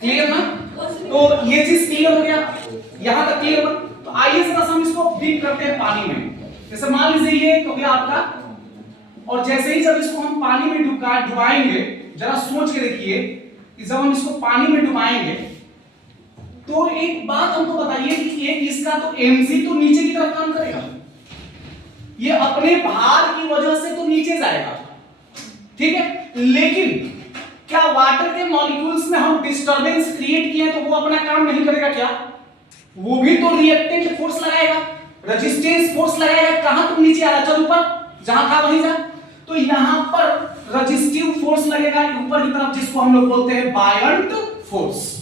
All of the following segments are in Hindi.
क्लियर ना? तो ये चीज क्लियर हो गया, यहां तक क्लियर हुआ। तो आइए जरा हम इसको डीप करते हैं पानी में। जैसे मान लीजिए ये हो गया आपका, और जैसे ही जब इसको हम पानी में डुबाएंगे, जरा सोच के देखिए कि जब हम इसको पानी में डुबाएंगे तो एक बात हमको बताइए कि एक इसका तो mg तो नीचे की तरफ काम करेगा, ये अपने भार की वजह से तो नीचे जाएगा, ठीक है, लेकिन क्या वाटर के मॉलिक्यूल्स में हम डिस्टरबेंस क्रिएट किए तो वो अपना काम नहीं करेगा क्या? वो भी तो रिएक्टेंट फोर्स लगाएगा, रेजिस्टेंस फोर्स लगाएगा। कहां तुम नीचे आ रहा, चल ऊपर, जहां था वहीं जा। तो यहां पर रेजिस्टिव फोर्स लगेगा ऊपर की तरफ, जिसको हम लोग बोलते हैं बायंट फोर्स।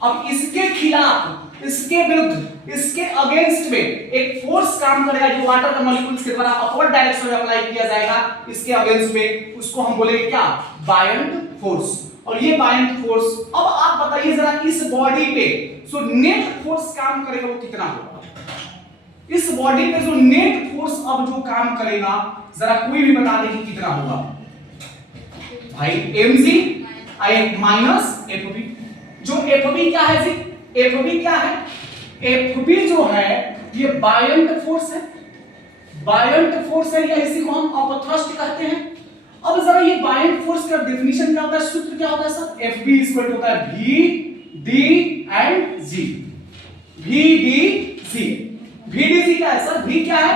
अब इसके खिलाफ, इसके विरुद्ध, इसके अगेंस्ट में एक फोर्स काम करेगा जो वाटर के मॉलिक्यूल्स के द्वारा अपवर्ड डायरेक्शन में अप्लाई किया जाएगा, इसके अगेंस्ट में, उसको हम बोलेंगे क्या? Buoyant force. और ये बायंट फोर्स, अब आप बताइए जरा इस बॉडी पे जो नेट फोर्स काम करेगा वो कितना होगा? इस बॉडी पे जो नेट फोर्स अब जो काम करेगा, जरा कोई भी बता दे कि कितना होगा भाई? mg minus fb। जो fb क्या है जी? fb क्या है? fb जो है ये बायंट फोर्स है, बायंट फोर्स है, या इसी को हम अपथ्रस्ट कहते हैं। अब जरा ये बायंट फोर्स का डेफिनेशन क्या होता है, सूत्र क्या होता है सर? Fb इक्वल होता है V D and G। V D G, VDG क्या है सर? V क्या है?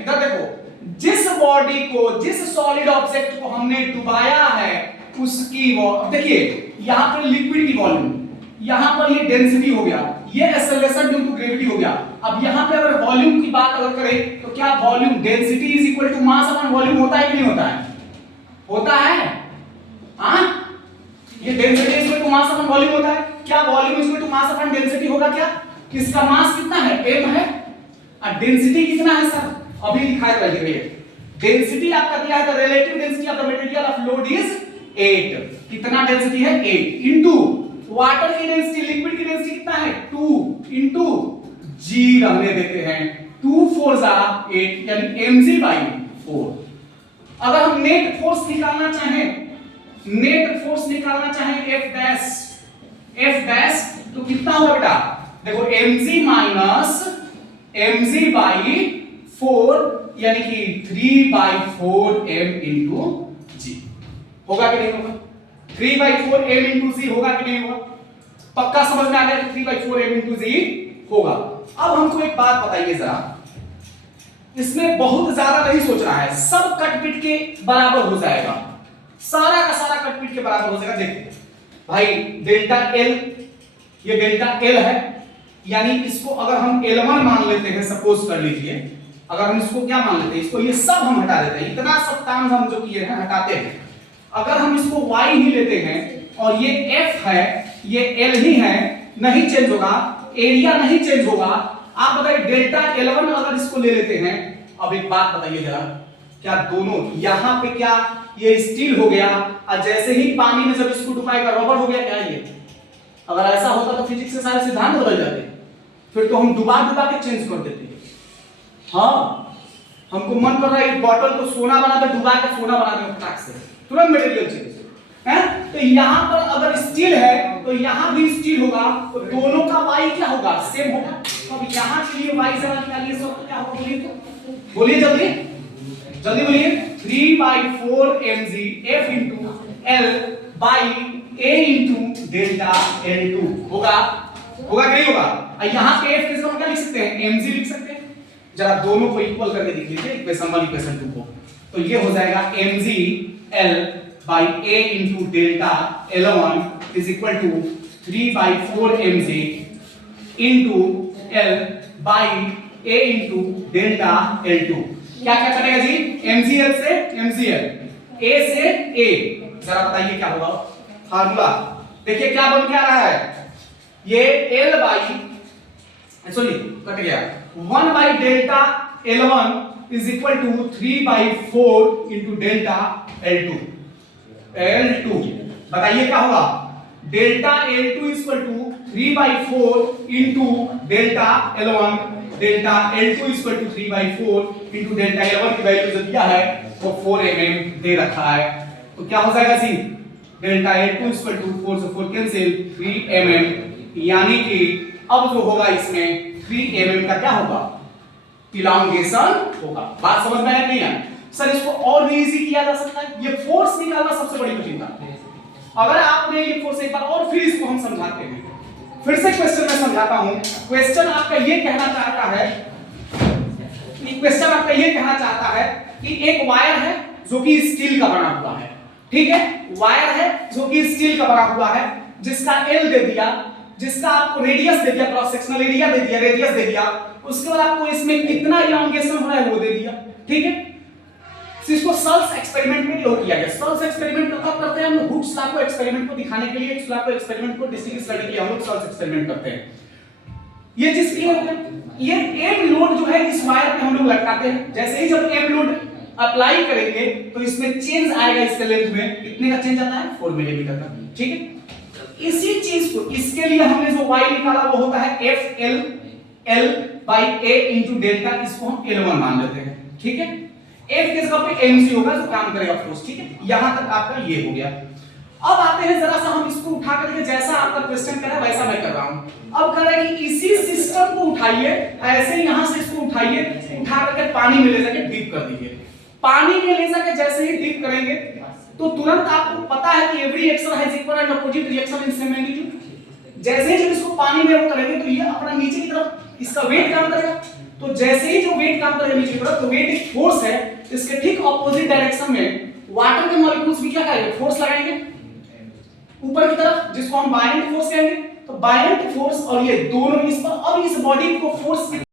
इधर देखो, जिस बॉडी को, जिस सॉलिड ऑब्जेक्ट को हमने डुबाया है उसकी देखिए यहां पर लिक्विड की वॉल्यूम, यहां पर ये डेंसिटी हो गया, ये एक्सेलरेशन ड्यू टू ग्रेविटी हो गया। अब यहां पे अगर वॉल्यूम की बात अगर करें तो क्या volume density is equal to mass upon volume होता है कि नहीं होता है? होता है। हां, ये density is equal to mass upon volume होता है। क्या volume is equal to mass upon density होगा क्या? किसका मास कितना है? m है, और डेंसिटी कितना है सर? अभी दिखाया जाएगा भैया। डेंसिटी आपका दिया है, the relative density of the material of load is 8। कितना डेंसिटी है? 8 इनटू वाटर की डेंसिटी, लिक्विड की डेंसिटी कितना है? 2 इनटू g रहने देते हैं, 2 4 जा 8, यानी mg/4। अगर हम नेट फोर्स निकालना चाहें, नेट फोर्स निकालना चाहें F डैश, तो कितना होगा बेटा? देखो mg माइनस mg/4 यानी कि 3/4m इंटू g। होगा कि नहीं होगा? 3/4m इंटू g होगा कि नहीं होगा? पक्का समझ में आ गया कि 3/4m इंटू g होगा। अब हमको एक बात बताइए जरा, इसमें बहुत ज्यादा नहीं सोचना है, सब कटपिट के बराबर हो जाएगा, सारा का सारा कटपिट के बराबर हो जाएगा। देखिए भाई डेल्टा L, ये डेल्टा L है, यानी इसको अगर हम L1 मान लेते हैं, सपोज कर लीजिए, अगर हम इसको क्या मान लेते हैं, इसको ये सब हम हटा देते हैं, इतना सब काम हम जो किए हैं हटाते हैं। अगर हम इसको y ही लेते हैं और ये f है, ये L ही है, नहीं चेंज होगा, एरिया नहीं चेंज होगा। आप बताइए डेल्टा L1 अगर इसको ले लेते हैं, अब एक बात बताइए जरा, क्या दोनों यहां पे क्या ये स्टील हो गया, और जैसे ही पानी में जब इसको डुबाएगा रबर हो गया क्या ये? अगर ऐसा होता तो फिजिक्स के सारे सिद्धांत बदल जाते, फिर तो हम डुबा के चेंज कर देते। हाँ, हमको मन कर रहा है एक बॉटल को सोना बना दे, डुबा के सोना बना दे फटाक से, तुरंत मटेरियल चेंज है। तो यहां पर अगर स्टील है तो यहां भी स्टील होगा, तो दोनों का y क्या होगा? सेम होगा। तो अब यहां के लिए y जरा निकालिए, सब क्या होगा बोलिए, तो बोलिए जल्दी जल्दी बोलिए। 3/4mg f into l by a into delta L2 होगा, होगा कि नहीं होगा? और यहां पे f किसको क्या लिख सकते हैं? mg लिख सकते हैं। जरा दोनों को इक्वल करके देख लीजिए, इक्वेशन 1 इक्वेशन 2 को, तो ये हो जाएगा mg l by a into delta L1 is equal to 3/4mg into l by a into delta L2। क्या क्या करेगा जी? mgl से mgl, a से a, जरा बताइए क्या होगा फार्मूला? देखिए क्या बन के आ रहा है, ये l बाई, सॉरी कट गया, 1 by delta L1 is equal to 3/4 into delta L2। बताइए क्या होगा? Delta L2 is equal to 3/4 into delta L1, delta L2 is equal to 3/4 into delta L1 की वैल्यू जो दिया है वो 4 mm दे रखा है। तो क्या हो जाएगा जी? डेल्टा ए 2 इक्वल टू 4 से 4 कैंसिल 3 mm, यानी कि अब जो होगा इसमें 3 mm का क्या होगा, इलांगेशन होगा। बात समझ में आया नहीं है? सर इसको और भी इजी किया जा सकता है, ये फोर्स निकालना सबसे बड़ी कठिन बात है। अगर आपने ये फोर्स एक बार और फिर इसको हम समझाते हैं, फिर से क्वेश्चन में समझाता हूं। क्वेश्चन आपका ये कहना चाहता है, क्वेश्चन आपका ये कहना चाहता है कि एक वायर है जो कि स्टील का बना हुआ है, ठीक है, वायर है जो कि स्टील का बना हुआ है, जिसका एल दे दिया, जिसका आपको रेडियस दे दिया, क्रॉस सेक्शनल एरिया दे दिया, रेडियस दे दिया, उसके बाद आपको इसमें कितना इलांगेशन हो रहा है वो दे दिया, ठीक है। इसको सल्स एक्सपेरिमेंट में लो किया गया। सल्स एक्सपेरिमेंट कब करते हैं हम लोग? हुक्स लॉ को एक्सपेरिमेंट को दिखाने के लिए, हुक्स लॉ को एक्सपेरिमेंट को डिस्टिंग्विश करने के लिए हम लोग सल्स एक्सपेरिमेंट करते हैं। ये चीज क्लियर है? ये एम लोड जो है इस वायर पे हम लोग लगाते हैं, जैसे ही जब एम लोड अप्लाई करेंगे तो इसमें चेंज आएगा, इसके लेंथ में कितने का चेंज आता है, 4 मिलीमीटर का, ठीक है। इसी चीज को, इसके लिए हमने जो y निकाला वो होता है F L L by A into delta, इसको हम L1 मान लेते हैं, ठीक है। F के जगह पे mc होगा जो काम करेगा फोर्स, ठीक है। यहां तक आपका ये हो गया। अब आते हैं जरा सा हम इसको उठा करके, जैसा आपका क्वेश्चन कर रहा है वैसा मैं कर रहा हूं। अब कह रहा है कि इसी सिस्टम को उठाइए, ऐसे यहां से इसको उठाइए, उठा करके पानी में ले जाके डीप कर दीजिए। पानी में ले जाके जैसे ही डीप करेंगे तो तुरंत आपको पता है कि every action has equal and opposite reaction in same magnitude. जैसे ही जब इसको पानी में वो करेंगे तो ये अपना नीचे की तरफ इसका वेट काम करेगा, तो जैसे ही जो वेट काम करेगा नीचे की तरफ, तो वेट एक फोर्स है, इसके ठीक ऑपोजिट डायरेक्शन में वाटर के मॉलिक्यूल्स भी क्या करेंगे, फोर्स लगाएंगे ऊपर की तरफ, जिसको हम बायएंट फोर्स कहेंगे। तो बायएंट फोर्स और ये दोनों इस पर, अब इस बॉडी को फोर्स